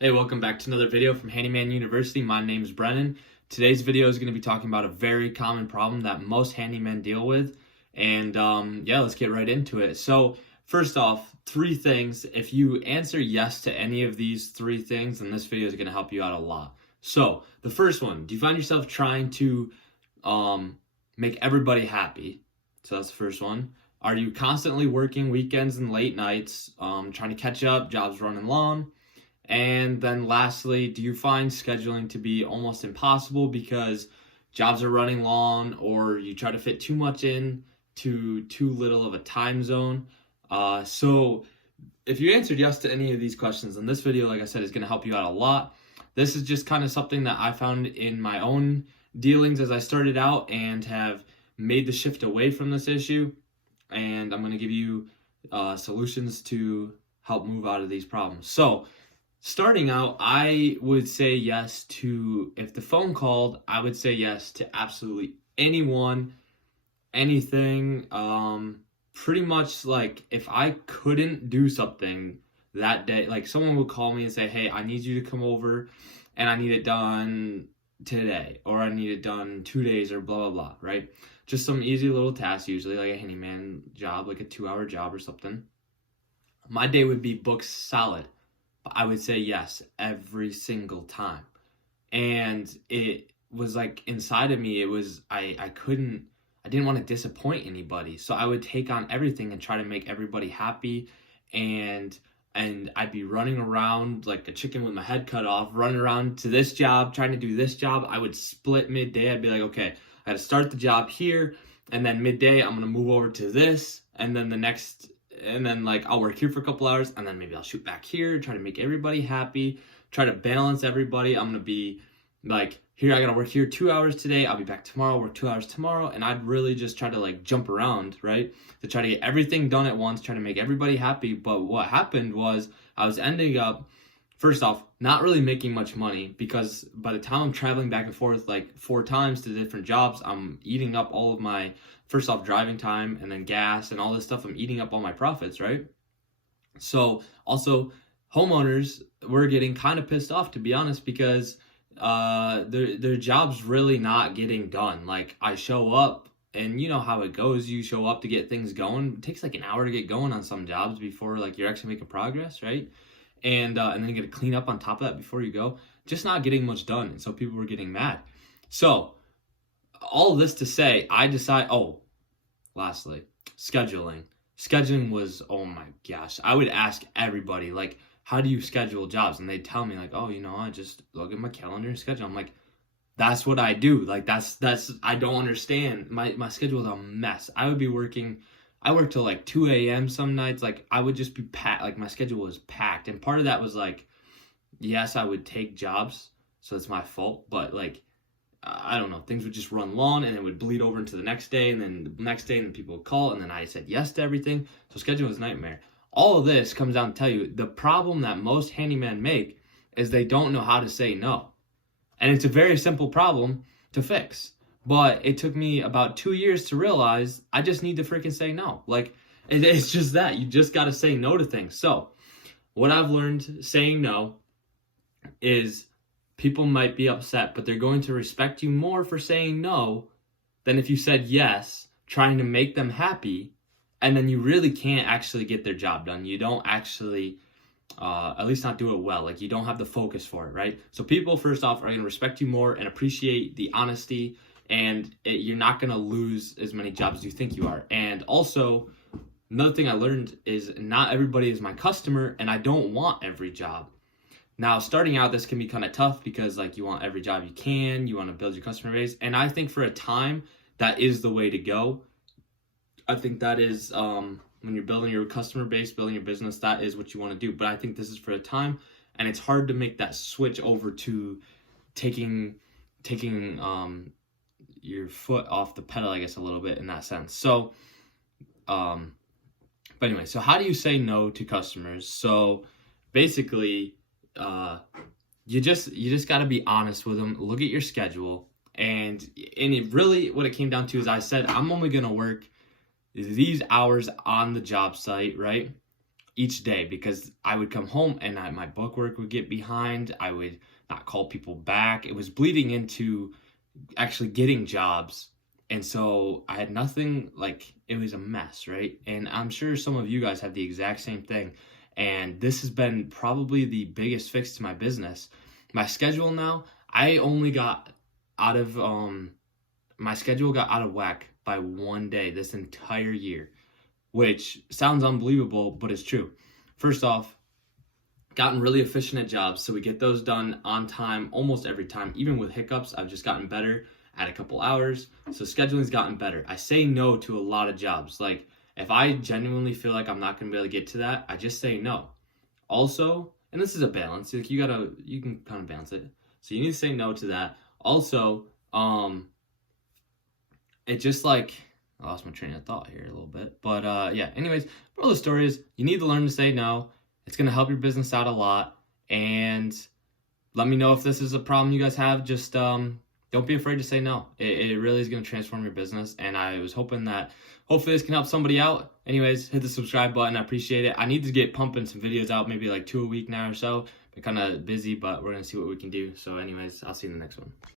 Hey, welcome back to another video from Handyman University. My name is Brennan. Today's video is going to be talking about a very common problem that most handymen deal with. And yeah, let's get right into it. So first off, three things. If you answer yes to any of these three things, then this video is going to help you out a lot. So the first one, do you find yourself trying to make everybody happy? So that's the first one. Are you constantly working weekends and late nights, trying to catch up, jobs running long? And then lastly, do you find scheduling to be almost impossible because jobs are running long or you try to fit too much in to too little of a time zone? So if you answered yes to any of these questions, then this video, like I said, is going to help you out a lot. This is just kind of something that I found in my own dealings as I started out and have made the shift away from this issue. And I'm going to give you solutions to help move out of these problems. So starting out, I would say yes to, if the phone called, I would say yes to absolutely anyone, anything. Pretty much like if I couldn't do something that day, like someone would call me and say, hey, I need you to come over and I need it done today, or I need it done 2 days, or blah, blah, blah, right? Just some easy little task, usually like a handyman job, like a 2-hour job or something. My day would be booked solid. I would say yes every single time. And it was like inside of me, it was, I didn't want to disappoint anybody. So I would take on everything and try to make everybody happy. And I'd be running around like a chicken with my head cut off, running around to this job, trying to do this job. I would split midday. I'd be like, okay, I got to start the job here. And then midday, I'm going to move over to this. And then like I'll work here for a couple hours, and then maybe I'll shoot back here, try to make everybody happy, try to balance everybody. I'm gonna be like, here, I gotta work here 2 hours today, I'll be back tomorrow, work 2 hours tomorrow. And I'd really just try to like jump around, right, to try to get everything done at once, try to make everybody happy. But what happened was I was ending up, first off, not really making much money, because by the time I'm traveling back and forth like 4 times to different jobs, I'm eating up all of my, first off, driving time, and then gas and all this stuff. I'm eating up all my profits, right? So also, homeowners were getting kind of pissed off, to be honest, because their job's really not getting done. Like, I show up, and you know how it goes. You show up to get things going. It takes like an hour to get going on some jobs before like you're actually making progress, right? And then you get to clean up on top of that before you go. Just not getting much done, and so people were getting mad. So all of this to say, I decide. Oh, lastly, scheduling. Scheduling was, oh my gosh. I would ask everybody, like, how do you schedule jobs? And they'd tell me, like, oh, I just look at my calendar and schedule. I'm like, that's what I do. Like, that's I don't understand. My schedule is a mess. I worked till like 2 a.m. some nights. Like, I would just be packed. Like, my schedule was packed. And part of that was like, yes, I would take jobs, so it's my fault. But like, I don't know, things would just run long, and it would bleed over into the next day, and then the next day, and people would call, and then I said yes to everything. So scheduling was a nightmare. All of this comes down to tell you, the problem that most handymen make is they don't know how to say no. And it's a very simple problem to fix. But it took me about 2 years to realize I just need to freaking say no. Like, it's just that. You just got to say no to things. So what I've learned saying no is, people might be upset, but they're going to respect you more for saying no than if you said yes, trying to make them happy, and then you really can't actually get their job done. You don't actually, at least not do it well. Like, you don't have the focus for it, right? So people, first off, are going to respect you more and appreciate the honesty, and you're not going to lose as many jobs as you think you are. And also, another thing I learned is not everybody is my customer, and I don't want every job. Now, starting out, this can be kind of tough because, like, you want every job you can, you want to build your customer base, and I think for a time, that is the way to go. I think that is, when you're building your customer base, building your business, that is what you want to do. But I think this is for a time, and it's hard to make that switch over to taking your foot off the pedal, I guess, a little bit in that sense. So, but anyway, so how do you say no to customers? So basically, you just got to be honest with them. Look at your schedule, and it really, what it came down to is, I said, I'm only going to work these hours on the job site, right? each day because I would come home and my book work would get behind. I would not call people back. It was bleeding into actually getting jobs. And so I had nothing, like, it was a mess, right? And I'm sure some of you guys have the exact same thing. And this has been probably the biggest fix to my business. My schedule now, I only got out of, my schedule got out of whack by one day this entire year, which sounds unbelievable, but it's true. First off, gotten really efficient at jobs, so we get those done on time almost every time. Even with hiccups, I've just gotten better at a couple hours, so scheduling's gotten better. I say no to a lot of jobs. Like, if I genuinely feel like I'm not going to be able to get to that, I just say no. Also, and this is a balance, like you can kind of balance it. So you need to say no to that. Also, it just like, I lost my train of thought here a little bit. But yeah, anyways, moral of the story is you need to learn to say no. It's going to help your business out a lot. And let me know if this is a problem you guys have. Just don't be afraid to say no. It really is going to transform your business. And I was hoping that hopefully this can help somebody out. Anyways, hit the subscribe button. I appreciate it. I need to get pumping some videos out, maybe like 2 a week now or so. Been kind of busy, but we're going to see what we can do. So anyways, I'll see you in the next one.